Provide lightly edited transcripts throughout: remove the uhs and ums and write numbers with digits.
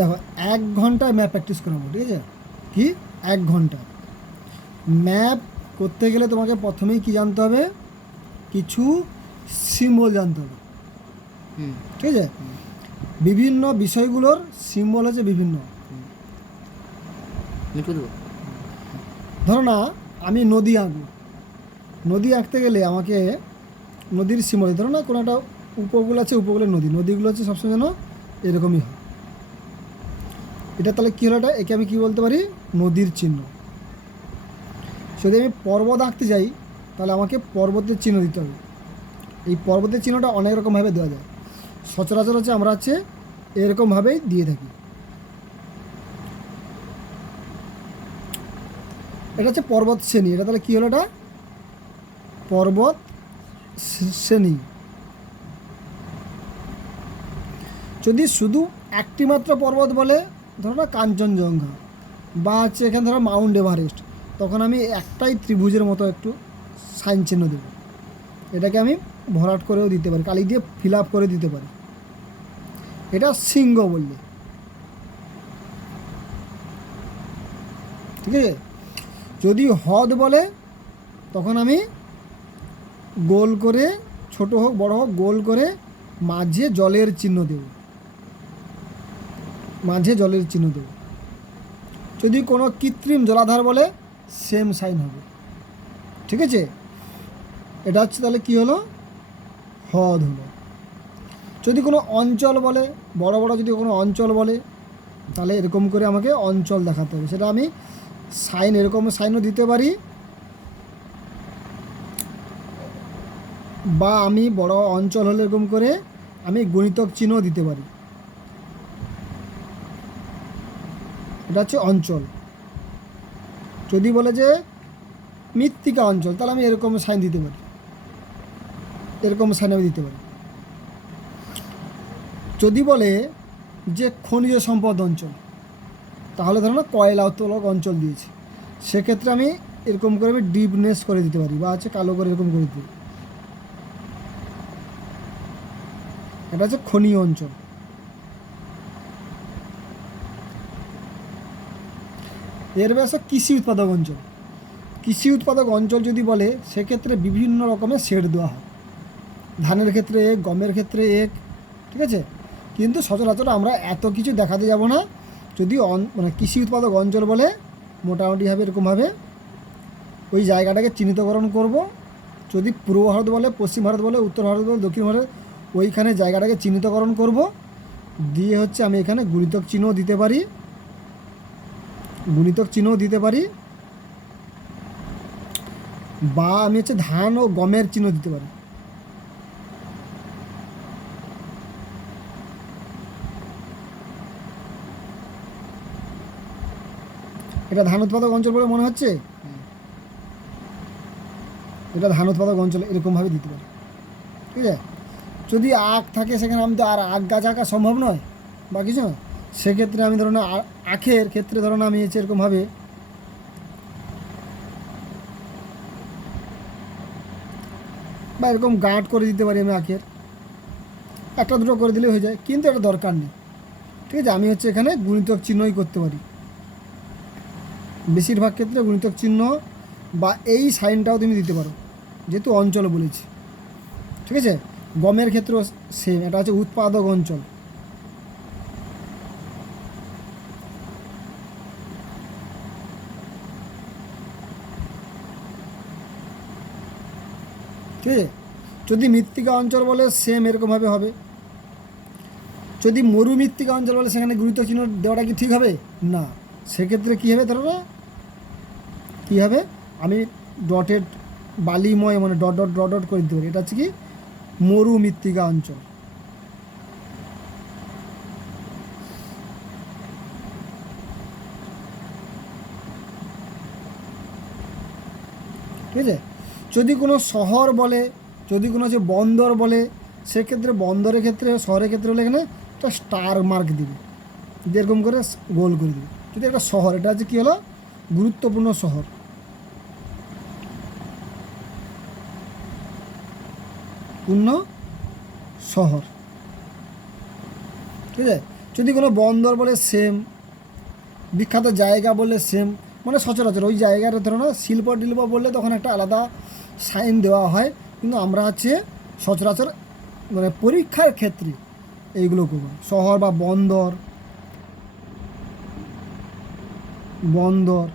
দেখো 1 ঘন্টায় map practice করাবো, ঠিক আছে? কি 1 ঘন্টা ম্যাপ করতে গেলে তোমাকে প্রথমেই কি জানতে হবে, কিছু সিম্বল জানতে হবে, ঠিক আছে? বিভিন্ন বিষয়গুলোর সিম্বল আছে বিভিন্ন। ধরো না আমি নদী আঁকবো, নদী আঁকতে গেলে আমাকে নদীর সিম্বল, ধরো না কোনো একটা উপকূল আছে, উপকূলের নদী, নদীগুলো হচ্ছে সবসময় যেন এরকমই হয়। এটা তাহলে কী হলো, এটা একে আমি কী বলতে পারি, নদীর চিহ্ন। যদি আমি পর্বত আঁকতে যাই তাহলে আমাকে পর্বতের চিহ্ন দিতে হবে। এই পর্বতের চিহ্নটা অনেক রকমভাবে দেওয়া যায়, সচরাচর হচ্ছে আমরা হচ্ছে এরকমভাবেই দিয়ে থাকি। এটা হচ্ছে পর্বত শ্রেণী, এটা তাহলে কী হলো, এটা পর্বত শ্রেণী। যদি শুধু একটি মাত্র পর্বত বলে, ধরো না কাঞ্চনজঙ্ঘা বা হচ্ছে এখানে ধরো মাউন্ট এভারেস্ট, তখন আমি একটাই ত্রিভুজের মতো একটু সাইন চিহ্ন দেবো। এটাকে আমি ভরাট করেও দিতে পারি, কালি দিয়ে ফিল আপ করে দিতে পারি। এটা সিংহ বললে, ঠিক আছে? যদি হ্রদ বলে তখন আমি গোল করে, ছোট হোক বড় হোক, গোল করে মাঝে জলের চিহ্ন দেব, মাঝে জলের চিহ্ন দেব। যদি কোনো কৃত্রিম জলাধার বলে সেম সাইন হবে, ঠিক আছে? এটা হচ্ছে তাহলে কী হলো, হ্রদ হলো। যদি কোনো অঞ্চল বলে, বড় বড় যদি কোনো অঞ্চল বলে, তাহলে এরকম করে আমাকে অঞ্চল দেখাতে হবে। সেটা আমি সাইন, এরকম সাইনও দিতে পারি, বা আমি বড় অঞ্চল হলে এরকম করে আমি গুণিতক চিহ্ন দিতে পারি। এটা হচ্ছে অঞ্চল। যদি বলে যে মৃত্তিকা অঞ্চল, তাহলে আমি এরকম সাইন দিতে পারি, এরকম সাইন আমি দিতে পারি। যদি বলে যে খনিজ সম্পদ অঞ্চল, তাহলে ধরো না কয়লা উত্তোলক অঞ্চল দিয়েছে, সেক্ষেত্রে আমি এরকম করে আমি ডিপনেস করে দিতে পারি, বা হচ্ছে কালো করে এরকম করে দিতে পারি। এটা হচ্ছে খনি অঞ্চল। এর ব্যবসা কৃষি উৎপাদক অঞ্চল। কৃষি উৎপাদক অঞ্চল যদি বলে, সেক্ষেত্রে বিভিন্ন রকমের শেড দেওয়া হয়, ধানের ক্ষেত্রে এক, গমের ক্ষেত্রে এক, ঠিক আছে? কিন্তু সচরাচর আমরা এত কিছু দেখাতে যাব না। যদি মানে কৃষি উৎপাদক অঞ্চল বলে, মোটামুটিভাবে এরকমভাবে ওই জায়গাটাকে চিহ্নিতকরণ করব। যদি পূর্ব ভারত বলে, পশ্চিম ভারত বলে, উত্তর ভারত বলে, দক্ষিণ ভারত, ওইখানে জায়গাটাকে চিহ্নিতকরণ করব। দিয়ে হচ্ছে আমি এখানে গুণিতক চিহ্ন দিতে পারি, গুণিতক চিহ্ন দিতে পারি, বা আমি হচ্ছে ধান ও গমের চিহ্ন দিতে পারি। এটা ধান উৎপাদক অঞ্চল বলে মনে হচ্ছে, এটা ধান উৎপাদক অঞ্চল এরকমভাবে দিতে পারি, ঠিক আছে? যদি আখ থাকে, সেখানে আমি তো আর আখ গাছ আঁকা সম্ভব নয় বা কিছু না, সেক্ষেত্রে আমি ধরো না আখের ক্ষেত্রে ধরো না আমি হচ্ছে এরকমভাবে বা এরকম গাঁট করে দিতে পারি। আমি আখের একটা দুটো করে দিলে হয়ে যায়, কিন্তু এটা দরকার নেই, ঠিক আছে? আমি হচ্ছে এখানে গুণিতক চিহ্নই করতে পারি, বেশিরভাগ ক্ষেত্রে গুণিতক চিহ্ন বা এই সাইনটাও তুমি দিতে পারো, যেহেতু অঞ্চল বলেছি, ঠিক আছে? গমের ক্ষেত্রেও সেম, এটা হচ্ছে উৎপাদক অঞ্চল। ঠিক আছে? যদি মৃত্তিকা অঞ্চল বলে, সেম এরকমভাবে হবে। যদি মরুমৃত্তিকা অঞ্চল বলে, সেখানে গুরুত্ব চিহ্ন দেওয়াটা কি ঠিক হবে? না। সেক্ষেত্রে কী হবে, ধরো না কী হবে, আমি ডটেড বালিময়, মানে ডট ডট ডট ডট করে দিতে পারি। এটা হচ্ছে কি মরুমৃত্তিকা অঞ্চল। ঠিক আছে? যদি কোনো শহর বলে, যদি কোনো যে বন্দর বলে, সেক্ষেত্রে বন্দরের ক্ষেত্রে, শহরের ক্ষেত্রে হলে এখানে একটা স্টার মার্ক দিবে, যেরকম করে গোল করে দিবে। যদি একটা শহর, এটা হচ্ছে কী হলো, গুরুত্বপূর্ণ শহর, পূর্ণ শহর, ঠিক আছে? যদি কোনো বন্দর বলে সেম, বিখ্যাত জায়গা বললে সেম, মানে সচরাচর ওই জায়গার ধরো না শিল্প টিল্প বললে তখন একটা আলাদা সাইন দেওয়া হয়, কিন্তু আমরা হচ্ছে সচরাচর মানে পরীক্ষার ক্ষেত্রে এইগুলো করবো। শহর বা বন্দর, বন্দর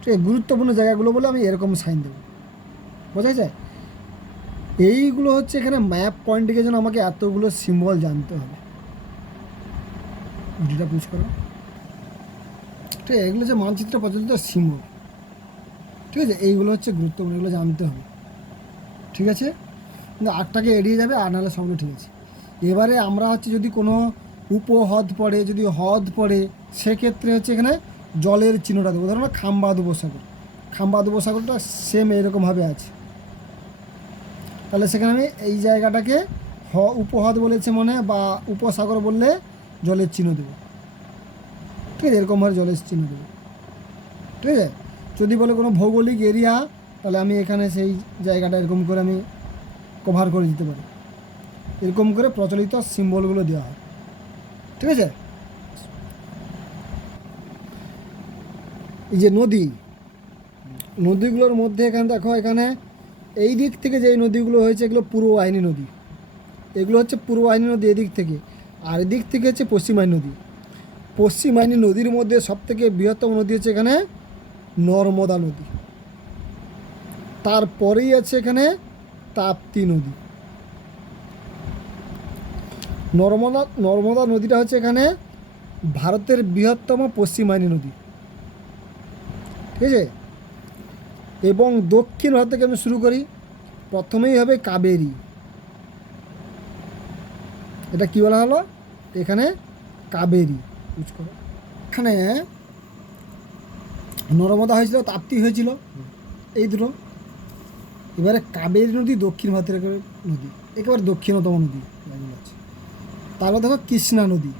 ঠিক আছে, গুরুত্বপূর্ণ জায়গাগুলো বলে আমি এরকম সাইন দেবো, বোঝা যায়? এইগুলো হচ্ছে এখানে ম্যাপ পয়েন্টের জন্য আমাকে এতগুলো সিম্বল জানতে হবে। যেটা পুশ করো, ঠিক আছে, এগুলো যে মানচিত্র পর্যন্ত সিম্বল, ঠিক আছে, এইগুলো হচ্ছে গুরুত্বপূর্ণ, এগুলো জানতে হবে, ঠিক আছে। কিন্তু আটটাকে এড়িয়ে যাবে, আর নাহলে সবগুলো ঠিক আছে। এবারে আমরা হচ্ছে যদি কোনো উপহ্রদ পড়ে, যদি হ্রদ পড়ে, সেক্ষেত্রে হচ্ছে এখানে জলের চিহ্নটা দেবো। ধরো না খাম্বাদ উপসাগর, খাম্বাদ উপসাগরটা সেম এরকমভাবে আছে, তাহলে সেখানে আমি এই জায়গাটাকে উপহ্রদ বলেছে মনে, বা উপসাগর বললে জলের চিহ্ন দেবো, ঠিক আছে, এরকমভাবে জলের চিহ্ন দেবো, ঠিক আছে। যদি বলে কোনো ভৌগোলিক এরিয়া, তাহলে আমি এখানে সেই জায়গাটা এরকম করে আমি কভার করে দিতে পারি, এরকম করে প্রচলিত সিম্বলগুলো দেওয়া হয়, ঠিক আছে। এই যে নদী, নদীগুলোর মধ্যে এখানে দেখো, এখানে এই দিক থেকে যে নদীগুলো হয়েছে এগুলো পূর্ববাহিনী নদী, এগুলো হচ্ছে পূর্ববাহিনী নদী এদিক থেকে, আর এদিক থেকে হচ্ছে পশ্চিমবাহিনী নদী। পশ্চিমবাহিনী নদীর মধ্যে সবথেকে বৃহত্তম নদী হচ্ছে এখানে নর্মদা নদী, তারপরেই আছে এখানে তাপ্তি নদী। নর্মদা নদীটা হচ্ছে এখানে ভারতের বৃহত্তম পশ্চিমবাহিনী নদী, ঠিক আছে। এবং দক্ষিণ ভারত থেকে আমি শুরু করি, প্রথমেই হবে কাবেরী। এটা কী বলা হলো এখানে? কাবেরী। বুঝ করো, এখানে নর্মদা হয়েছিল, তাপ্তি হয়েছিল, এই দুটো। এবারে কাবেরী নদী দক্ষিণ ভারতের নদী, একেবারে দক্ষিণতম নদী আছে। তারপর দেখো কৃষ্ণা নদী,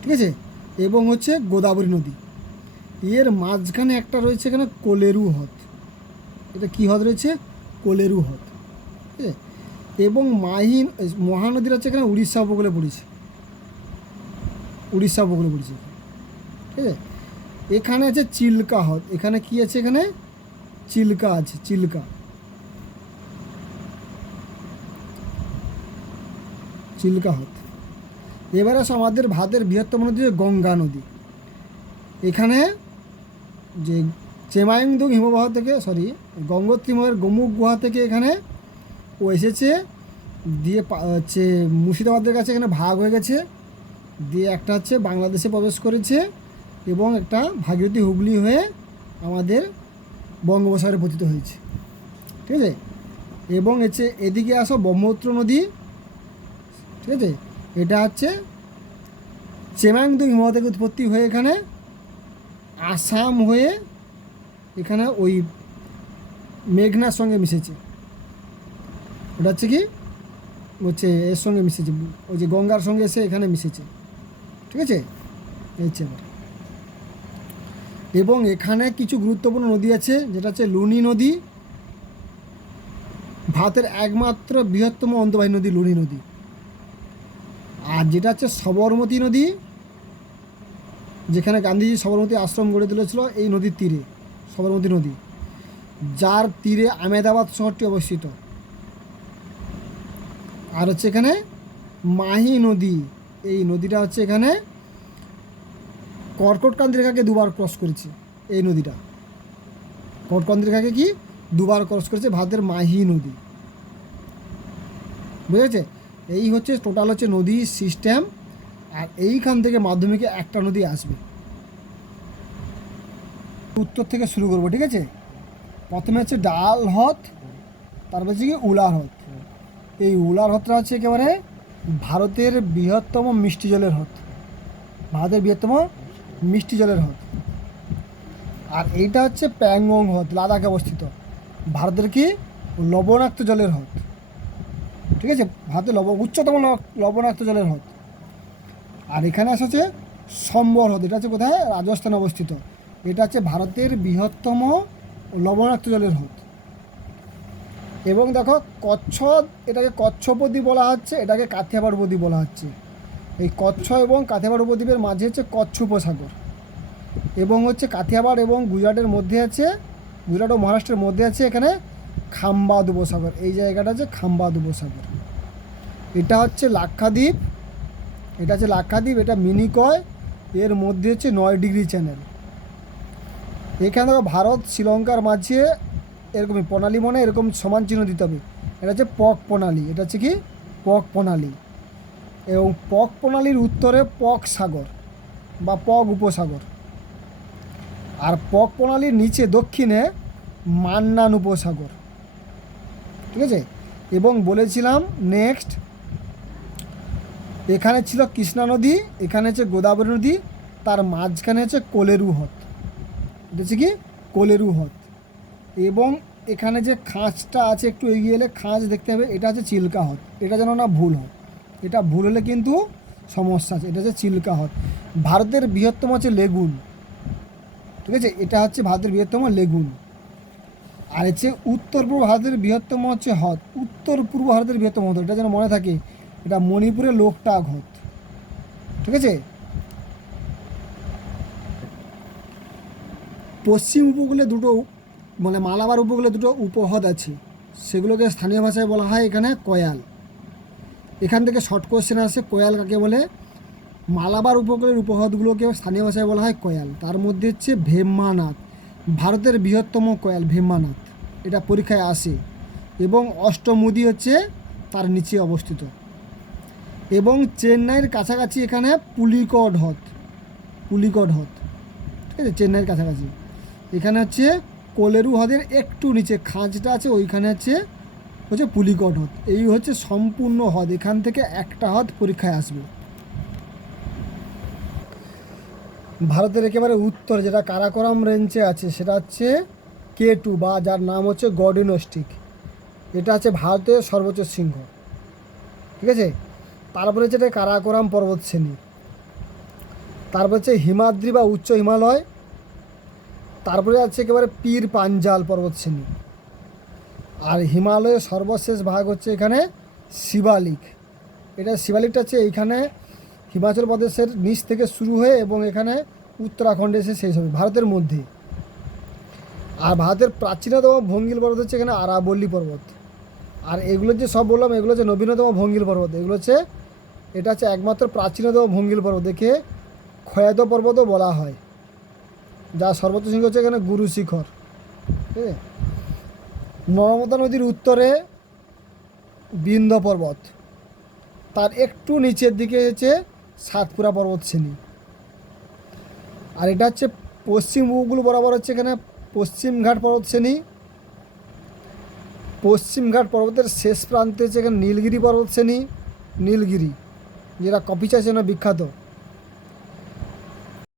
ঠিক আছে, এবং হচ্ছে গোদাবরী নদী। এর মাঝখানে একটা রয়েছে এখানে কোলেরু হ্রদ। এটা কী হ্রদ রয়েছে? কোলেরু হ্রদ, ঠিক আছে। এবং মহানদীর হচ্ছে এখানে উড়িষ্যা উপকূলে পড়েছে, উড়িষ্যা উপকূলে পড়েছে, ঠিক আছে। এখানে আছে চিল্কা হ্রদ। এখানে কি আছে? এখানে চিল্কা আছে, চিল্কা, চিল্কা হ্রদ। এবার আসো আমাদের ভারতের বৃহত্তম নদী গঙ্গা নদী। এখানে যে চেমাইংদুং হিমবাহ থেকে, গঙ্গোত্রী ময়ের গোমুখ গুহা থেকে এখানে ও এসেছে, দিয়ে হচ্ছে মুর্শিদাবাদের কাছে এখানে ভাগ হয়ে গেছে, দিয়ে একটা হচ্ছে বাংলাদেশে প্রবেশ করেছে, এবং একটা ভাগীরথী হুগলি হয়ে আমাদের বঙ্গোপসাগরে পতিত হয়েছে, ঠিক আছে। এবং হচ্ছে এদিকে আসো ব্রহ্মপুত্র নদী, ঠিক আছে। এটা হচ্ছে চেমাইংদুং হিমবাহ থেকে উৎপত্তি হয়ে এখানে আসাম হয়ে এখানে ওই মেঘনার সঙ্গে মিশেছে। ওটা হচ্ছে কি হচ্ছে এর সঙ্গে মিশেছে, ওই যে গঙ্গার সঙ্গে এসে এখানে মিশেছে, ঠিক আছে। এই হচ্ছে আমার। এবং এখানে কিছু গুরুত্বপূর্ণ নদী আছে, যেটা হচ্ছে লুনি নদী, ভারতের একমাত্র বৃহত্তম অন্তর্বাহী নদী লুনি নদী। আর যেটা হচ্ছে সবরমতী নদী, যেখানে গান্ধীজি সবরমতী আশ্রম গড়ে তুলেছিল, এই নদীর তীরে সবরমতী নদী, যার তীরে আহমেদাবাদ শহরটি অবস্থিত। আর হচ্ছে এখানে মাহি নদী, এই নদীটা হচ্ছে এখানে কর্কটক্রান্তি রেখাকে দুবার ক্রস করেছে। এই নদীটা কর্কটক্রান্তি রেখাকে কি দুবার ক্রস করেছে, ভারতের মাহি নদী, বুঝেছে। এই হচ্ছে টোটাল হচ্ছে নদী সিস্টেম। আর এইখান থেকে মাধ্যমিকে একটা নদী আসবে। উত্তর থেকে শুরু করবো, ঠিক আছে। প্রথমে হচ্ছে ডাল হ্রদ, তারপর হচ্ছে কি উলার হ্রদ। এই উলার হ্রদটা হচ্ছে একেবারে ভারতের বৃহত্তম মিষ্টি জলের হ্রদ, ভারতের বৃহত্তম মিষ্টি জলের হ্রদ। আর এইটা হচ্ছে প্যাংগং হ্রদ, লাদাখে অবস্থিত, ভারতের কি লবণাক্ত জলের হ্রদ, ঠিক আছে, ভারতের উচ্চতম লবণাক্ত জলের হ্রদ। আর এখানে আসছে সম্বর হ্রদ, এটা হচ্ছে কোথায়? রাজস্থানে অবস্থিত। এটা হচ্ছে ভারতের বৃহত্তম লবণাক্ত জলের হ্রদ। এবং দেখো কচ্ছ, এটাকে কচ্ছপতি বলা হচ্ছে, এটাকে কাথিয়াবাড় নদী বলা হচ্ছে। এই কচ্ছ এবং কাথিয়াবাড় উপদ্বীপের মাঝে হচ্ছে কচ্ছ উপসাগর, এবং হচ্ছে কাথিয়াবাড় এবং গুজরাটের মধ্যে আছে, গুজরাট ও মহারাষ্ট্রের মধ্যে আছে এখানে খাম্বাদ উপসাগর। এই জায়গাটা হচ্ছে খাম্বাদ উপসাগর। এটা হচ্ছে লাক্ষাদ্বীপ, এটা হচ্ছে লাক্ষাদ্বীপ, এটা মিনিকয়, এর মধ্যে হচ্ছে 9 ডিগ্রি চ্যানেল। এখানে দেখো ভারত শ্রীলঙ্কার মাঝে এরকমই প্রণালী, মনে এরকম সমান চিহ্ন দিতে হবে। এটা হচ্ছে পক প্রণালী, এটা হচ্ছে কি পক প্রণালী, এবং পক প্রণালীর উত্তরে পক সাগর বা পক উপসাগর, আর পক প্রণালীর নিচে দক্ষিণে মান্নান উপসাগর, ঠিক আছে। এবং বলেছিলাম নেক্সট, এখানে ছিল কৃষ্ণা নদী, এখানে হচ্ছে গোদাবরী নদী, তার মাঝখানে হচ্ছে কোলেরু হ্রদ, এটা হচ্ছে কি কোলেরু হ্রদ। এবং এখানে যে খাঁজটা আছে, একটু এগিয়ে এলে খাঁজ দেখতে হবে, এটা হচ্ছে চিল্কা হ্রদ। এটা যেন না ভুল হয়, এটা ভুল হলে কিন্তু সমস্যা আছে। এটা হচ্ছে চিল্কা হ্রদ। ভারতের বৃহত্তম হচ্ছে লেগুন, ঠিক আছে, এটা হচ্ছে ভারতের বৃহত্তম লেগুন। আর হচ্ছে উত্তর পূর্ব ভারতের বৃহত্তম হচ্ছে হ্রদ, উত্তর পূর্ব ভারতের বৃহত্তম হ্রদ, এটা যেন মনে থাকে, এটা মণিপুরের লোকটাক হ্রদ, ঠিক আছে। পশ্চিম উপকূলে দুটো, মানে মালাবার উপকূলে দুটো উপহ্রদ আছে, সেগুলোকে স্থানীয় ভাষায় বলা হয় এখানে কয়াল। এখান থেকে শর্ট কোয়েশ্চেন আসে, কয়াল কাকে বলে। মালাবার উপকূলের উপহ্রদগুলোকে স্থানীয় ভাষায় বলা হয় কয়াল। তার মধ্যে হচ্ছে ভেম্বানাথ, ভারতের বৃহত্তম কয়াল ভেম্বানাথ, এটা পরীক্ষায় আসে, এবং অষ্টমুদি হচ্ছে তার নিচে অবস্থিত। এবং চেন্নাইয়ের কাছাকাছি এখানে পুলিকড হ্রদ, পুলিকড হ্রদ, ঠিক আছে, চেন্নাইয়ের কাছাকাছি। এখানে হচ্ছে কোলেরু হ্রদের একটু নিচে খাঁজটা আছে, ওইখানে হচ্ছে পুলিকড হ্রদ। এই হচ্ছে সম্পূর্ণ হ্রদ, এখান থেকে একটা হ্রদ পরীক্ষায় আসবে। ভারতের একেবারে উত্তর যেটা কারাকোরাম রেঞ্জে আছে, সেটা হচ্ছে K2, বা যার নাম হচ্ছে গডিনোস্টিক। এটা হচ্ছে ভারতের সর্বোচ্চ শৃঙ্গ, ঠিক আছে। তারপরে হচ্ছে এটা কারাকোরাম পর্বত শ্রেণী, তারপর হচ্ছে হিমাদ্রি বা উচ্চ হিমালয়, তারপরে আছে একেবারে পীর পাঞ্জাল পর্বত শ্রেণী, আর হিমালয়ের সর্বশেষ ভাগ হচ্ছে এখানে শিবালিক। এটা শিবালিকটা হচ্ছে এইখানে হিমাচল প্রদেশের নিচ থেকে শুরু হয়ে এবং এখানে উত্তরাখণ্ডে এসে শেষ হবে, ভারতের মধ্যে। আর ভারতের প্রাচীনতম ভঙ্গিল পর্বত হচ্ছে এখানে আরাবল্লী পর্বত। আর এগুলো যে সব বললাম, এগুলো হচ্ছে নবীনতম ভঙ্গিল পর্বত, এগুলো হচ্ছে, এটা হচ্ছে একমাত্র প্রাচীনতম ভঙ্গিল পর্বত, দেখে ক্ষয়াত পর্বতও বলা হয়, যার সর্বোচ্চ শৃঙ্গ হচ্ছে এখানে গুরু শিখর, ঠিক আছে। নর্মদা নদীর উত্তরে বিন্ধ্য পর্বত, তার একটু নিচের দিকে হচ্ছে সাতপুরা পর্বত শ্রেণী। আর এটা হচ্ছে পশ্চিম উপকূল বরাবর হচ্ছে এখানে পশ্চিমঘাট পর্বত শ্রেণী। পশ্চিমঘাট পর্বতের শেষ প্রান্তে হচ্ছে এখানে নীলগিরি পর্বত শ্রেণী, নীলগিরি যেটা কফি চাষের জন্য বিখ্যাত।